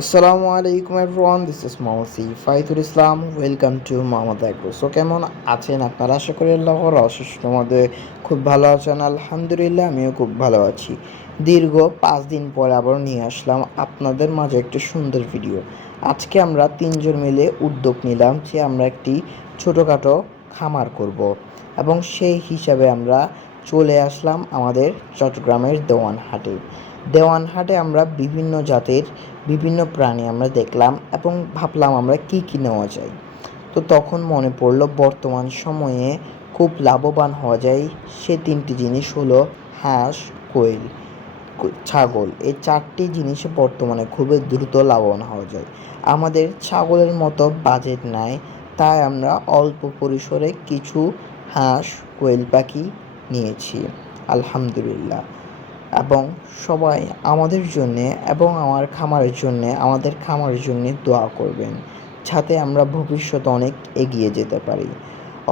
আসসালামু আলাইকুম everyone, this is Mohammad Faitul Islam. Welcome to Mohammad agro. So কেমন আছেন আপনারা? আশা করি আল্লাহর অশেষ রহমতে খুব ভালো আছেন। আলহামদুলিল্লাহ, আমিও খুব ভালো আছি। দীর্ঘ 5 দিন পরে আবার নিয়ে আসলাম আপনাদের মাঝে একটি সুন্দর ভিডিও। আজকে আমরা তিনজন মিলে উদ্যোগ নিলাম যে আমরা একটি ছোটোখাটো খামার করব, এবং সেই হিসাবে আমরা চলে আসলাম আমাদের চট্টগ্রামের দেওয়ানহাটে। দেওয়ানহাটে আমরা বিভিন্ন জাতের বিভিন্ন প্রাণী আমরা দেখলাম এবং ভাবলাম আমরা কী নেওয়া যায়। তো তখন মনে পড়লো বর্তমান সময়ে খুব লাভবান হওয়া যায় সে 3টি জিনিস হলো হাঁস, কোয়েল, ছাগল। এই 4টি জিনিসে বর্তমানে খুবই দ্রুত লাভবান হওয়া যায়। আমাদের ছাগলের মতো বাজেট নাই, তাই আমরা অল্প পরিসরে কিছু হাঁস, কোয়েল পাখি নিয়েছি আলহামদুলিল্লাহ। এবং সবাই আমাদের জন্যে এবং আমাদের খামারের জন্যে দোয়া করবেন, যাতে আমরা ভবিষ্যতে অনেক এগিয়ে যেতে পারি।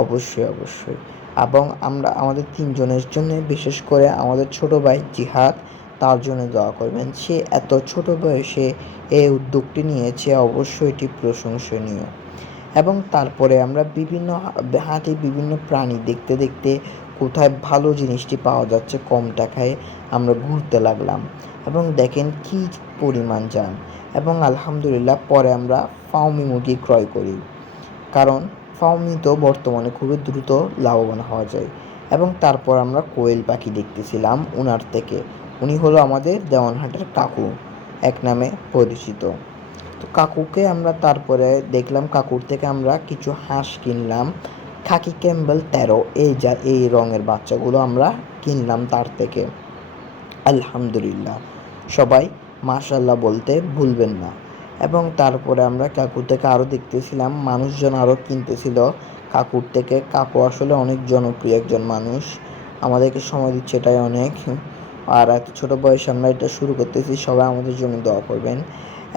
অবশ্যই অবশ্যই। এবং আমরা আমাদের তিনজনের জন্য, বিশেষ করে আমাদের ছোট ভাই জিহাদ, তার জন্য দোয়া করবেন। সে এত ছোট বয়সে এই উদ্যোগটি নিয়েছে, অবশ্যই এটি প্রশংসনীয়। এবং তারপরে আমরা বিভিন্ন প্রাণী দেখতে দেখতে কোথায় ভালো জিনিসটি পাওয়া যাচ্ছে কম টাকায় আমরা ঘুরতে লাগলাম, এবং দেখেন কি পরিমাণ জ্যাম। এবং আলহামদুলিল্লাহ পরে আমরা ফাউমি মুরগি ক্রয় করি, কারণ ফাউমি তো বর্তমানে খুবই দ্রুত লাভবান হওয়া যায়। এবং তারপর আমরা কোয়েল পাখি দেখতেছিলাম উনার থেকে। উনি হলো আমাদের দেওয়ানহাটের কাকু, এক নামে পরিচিত। তো কাকুকে আমরা তারপরে দেখলাম, কাকুর থেকে আমরা কিছু হাঁস কিনলাম। খাকি ক্যাম্বেল 13 এই রঙের বাচ্চাগুলো আমরা কিনলাম তার থেকে। আলহামদুলিল্লাহ, সবাই মাশাল্লাহ বলতে ভুলবেন না। এবং তারপরে আমরা কাকুর থেকে আরও দেখতেছিলাম, মানুষজন আরও কিনতেছিল কাকুর থেকে। কাকু আসলে অনেক জনপ্রিয় একজন মানুষ, আমাদেরকে সময় দিচ্ছে, এটাই অনেক। আর এত ছোটো বয়সে আমরা এটা শুরু করতেছি, সবাই আমাদের জন্য দোয়া করবেন।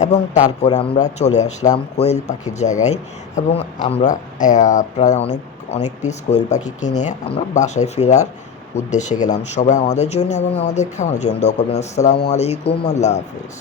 এবং তারপরে আমরা চলে আসলাম কোয়েল পাখির জায়গায়, এবং আমরা প্রায় অনেক অনেক পিস কোয়েল পাখি কিনে আমরা বাসায় ফেরার উদ্দেশ্যে গেলাম। সবাই আমাদের জন্য এবং আমাদের খাওয়ার জন্য দোয়া করবেন। আসসালামু আলাইকুম, আল্লাহ হাফিজ।